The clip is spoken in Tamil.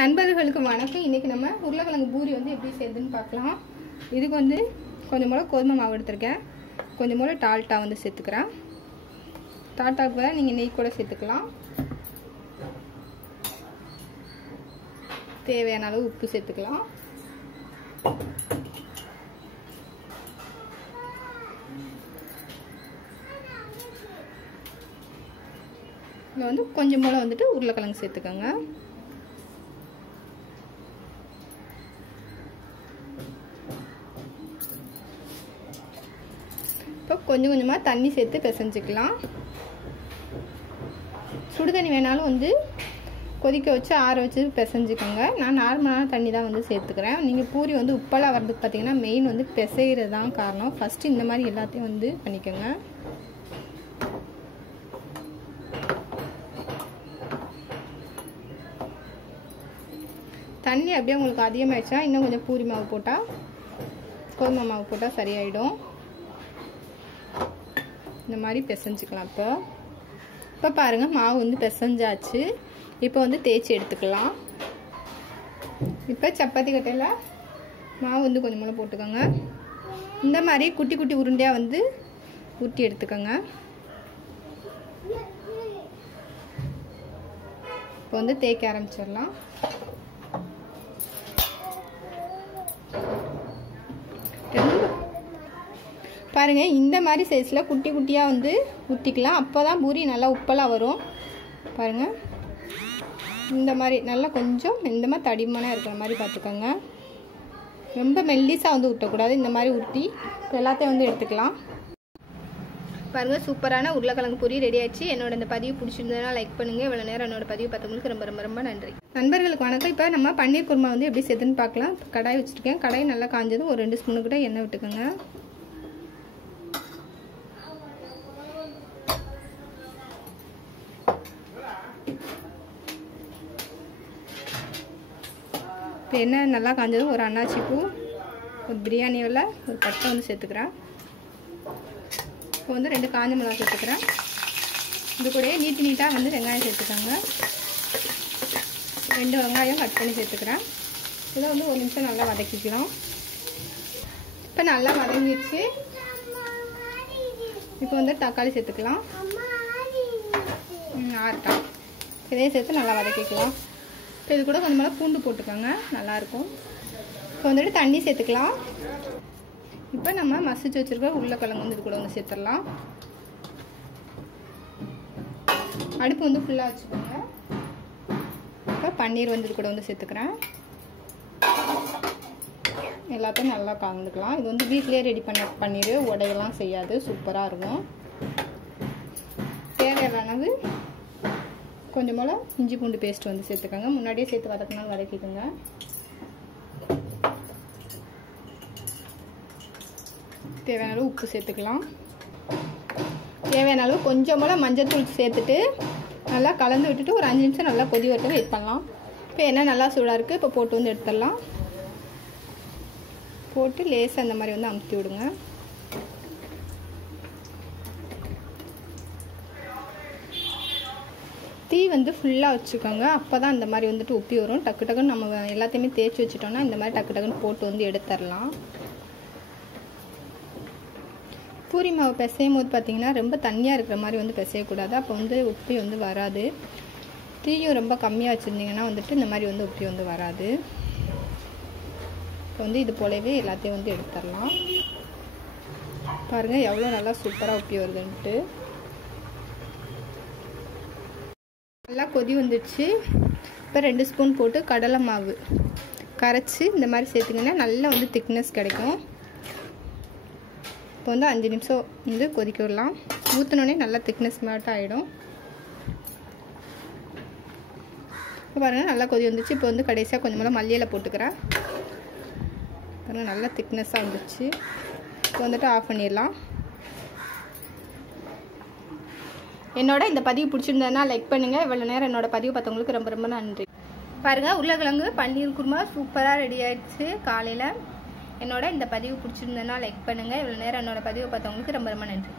நண்பர்களுக்கு வணக்கம். இன்றைக்கி நம்ம உருளைக்கிழங்கு பூரி வந்து எப்படி செய்யுதுன்னு பார்க்கலாம். இதுக்கு வந்து கொஞ்சம் போல் கோதுமை மாவு எடுத்துருக்கேன், கொஞ்சம் போல் டால்டா வந்து சேர்த்துக்கிறேன். டால்டாவுக்கு நீங்கள் நெய் கூட சேர்த்துக்கலாம். தேவையான அளவு உப்பு சேர்த்துக்கலாம். இதில் வந்து கொஞ்சம் போல் வந்துட்டு உருளைக்கிழங்கு சேர்த்துக்கோங்க. இப்போ கொஞ்சம் கொஞ்சமாக தண்ணி சேர்த்து பிசைஞ்சிக்கலாம். சுடுதண்ணி வேணாலும் வந்து கொதிக்க வச்சு ஆற வச்சு பிசைஞ்சிக்கோங்க. நான் நார்மலான தண்ணி தான் வந்து சேர்த்துக்கிறேன். நீங்கள் பூரி வந்து உப்பெல்லாம் வரதுக்கு பார்த்தீங்கன்னா மெயின் வந்து பிசைகிறது தான் காரணம். ஃபஸ்ட்டு இந்த மாதிரி எல்லாத்தையும் வந்து பண்ணிக்கோங்க. தண்ணி அப்படியே உங்களுக்கு அதிகமாகிடுச்சுன்னா இன்னும் கொஞ்சம் பூரி மாவு போட்டால், கோதுமை மாவு போட்டால் சரியாயிடும். இந்த மாதிரி பிசைஞ்சிக்கலாம். இப்போ பாருங்கள், மாவு வந்து பிசைஞ்சாச்சு. இப்போ வந்து தேய்ச்சி எடுத்துக்கலாம். இப்போ சப்பாத்தி கட்டையில் மாவு வந்து கொஞ்சம் போல் போட்டுக்கோங்க. இந்த மாதிரி குட்டி குட்டி உருண்டையாக வந்து ஊற்றி எடுத்துக்கோங்க. இப்போ வந்து தேய்க்க ஆரம்பிச்சிடலாம். பாருங்கள், இந்த மாதிரி சைஸில் குட்டி குட்டியாக வந்து ஊற்றிக்கலாம். அப்போ தான் பூரி நல்லா உப்பெல்லாம் வரும். பாருங்கள், இந்த மாதிரி நல்லா கொஞ்சம் இந்த மாதிரி தடிமனாக இருக்கிற மாதிரி பார்த்துக்கோங்க. ரொம்ப மெல்லிஸாக வந்து ஊற்றக்கூடாது. இந்த மாதிரி ஊற்றி எல்லாத்தையும் வந்து எடுத்துக்கலாம். பாருங்கள், சூப்பரான உருளைக்கிழங்கு பூரி ரெடி ஆயிடுச்சு. என்னோட இந்த பதிவு பிடிச்சிருந்ததுனா லைக் பண்ணுங்கள். இவ்வளோ நேரம் என்னோட பதிவு பார்த்தவங்களுக்கு ரொம்ப ரொம்ப ரொம்ப நன்றி. நண்பர்களுக்கு வணக்கம். இப்போ நம்ம பன்னீர் குருமா வந்து எப்படி செய்யுதுன்னு பார்க்கலாம். கடாய் வச்சுருக்கேன். கடாய் நல்லா காஞ்சதும் ஒரு 2 ஸ்பூனு கிட்ட எண்ணெய் விட்டுக்கோங்க. இப்போ எண்ணெய் நல்லா காஞ்சதும் ஒரு அன்னாச்சி பூ, ஒரு பிரியாணி இலை, ஒரு பட்டை வந்து சேர்த்துக்கிறேன். இப்போ வந்து 2 காஞ்ச மிளகாய் சேர்த்துக்கிறேன். இது கூட நீட்டாக வந்து வெங்காயம் சேர்த்துக்கோங்க. 2 வெங்காயம் கட் பண்ணி சேர்த்துக்கிறேன். இதை வந்து 1 நிமிஷம் நல்லா வதக்கிக்கலாம். இப்போ நல்லா வதங்கிடுச்சு. இப்போ வந்து தக்காளி சேர்த்துக்கலாம். ஆறட்டும். இதையும் சேர்த்து நல்லா வதக்கிக்கலாம். இப்போ இது கூட கொஞ்சம் மேலே பூண்டு போட்டுக்கோங்க, நல்லாயிருக்கும். இப்போ வந்துட்டு தண்ணி சேர்த்துக்கலாம். இப்போ நம்ம மசிச்சு வச்சுருக்க உருளைக்கிழங்கு வந்து இது கூட வந்து சேர்த்துடலாம். அடுப்பு வந்து ஃபுல்லாக வச்சுக்கோங்க. இப்போ பன்னீர் வந்து இது கூட வந்து சேர்த்துக்கிறேன். எல்லாத்தையும் நல்லா கலந்துக்கலாம். இது வந்து வீட்டிலே ரெடி பண்ண பன்னீர், உடையெல்லாம் செய்யாது, சூப்பராக இருக்கும். தேவையான அளவு கொஞ்சம் போல் இஞ்சி பூண்டு பேஸ்ட் வந்து சேர்த்துக்கோங்க. முன்னாடியே சேர்த்து வதக்கினாலும் வதக்கிக்கோங்க. தேவையான அளவு உப்பு சேர்த்துக்கலாம். தேவையான அளவு கொஞ்சம் போல் மஞ்சள் தூள் சேர்த்துட்டு நல்லா கலந்து விட்டுட்டு ஒரு 5 நிமிஷம் நல்லா கொதி வரட்டும் வெயிட் பண்ணலாம். இப்போ எண்ணெய் நல்லா சூடாக இருக்குது. இப்போ போட்டு வந்து எடுத்துடலாம். போட்டு லேசாக அந்த மாதிரி வந்து அமுத்தி விடுங்க. தீ வந்து ஃபுல்லாக வச்சுக்கோங்க. அப்போ தான் இந்த மாதிரி வந்துட்டு உப்பி வரும். டக்கு டக்குன்னு நம்ம எல்லாத்தையுமே தேய்ச்சி வச்சுட்டோம்னா இந்த மாதிரி டக்கு டக்குன்னு போட்டு வந்து எடுத்துடலாம். பூரி மாவு பிசையும் போது பார்த்திங்கன்னா ரொம்ப தண்ணியாக இருக்கிற மாதிரி வந்து பிசையக்கூடாது. அப்போ வந்து உப்பி வந்து வராது. தீயும் ரொம்ப கம்மியாக வச்சுருந்தீங்கன்னா வந்துட்டு இந்த மாதிரி வந்து உப்பி வந்து வராது. இப்போ வந்து இது போலவே எல்லாத்தையும் வந்து எடுத்துடலாம். பாருங்கள் எவ்வளோ நல்லா சூப்பராக உப்பி வருதுன்ட்டு. நல்லா கொதி வந்துடுச்சு. இப்போ 2 ஸ்பூன் போட்டு கடலை மாவு கரைச்சி இந்த மாதிரி சேர்த்துங்கன்னா நல்லா வந்து திக்னஸ் கிடைக்கும். இப்போ வந்து 5 நிமிஷம் வந்து கொதிக்க விடலாம். ஊற்றினோடனே நல்லா திக்னஸ் மட்டும் ஆகிடும். இப்போ பாருங்கள் நல்லா கொதி வந்துச்சு. இப்போ வந்து கடைசியாக கொஞ்சம் மேலே மல்லியில போட்டுக்கிறேன். பாருங்கள் நல்லா திக்னஸாக வந்துச்சு. இப்போ வந்துட்டு ஆஃப் பண்ணிடலாம். என்னோட இந்த பதிவு பிடிச்சிருந்ததுனா லைக் பண்ணுங்கள். இவ்வளோ நேரம் என்னோட பதிவு பார்த்தவங்களுக்கு ரொம்ப ரொம்ப நன்றி. பாருங்கள், உருளைக்கிழங்கு பன்னீர் குருமா சூப்பராக ரெடி ஆயிடுச்சு காலையில். என்னோட இந்த பதிவு பிடிச்சிருந்ததுனா லைக் பண்ணுங்கள். இவ்வளோ நேரம் என்னோட பதிவு பார்த்தவங்களுக்கு ரொம்ப ரொம்ப நன்றி.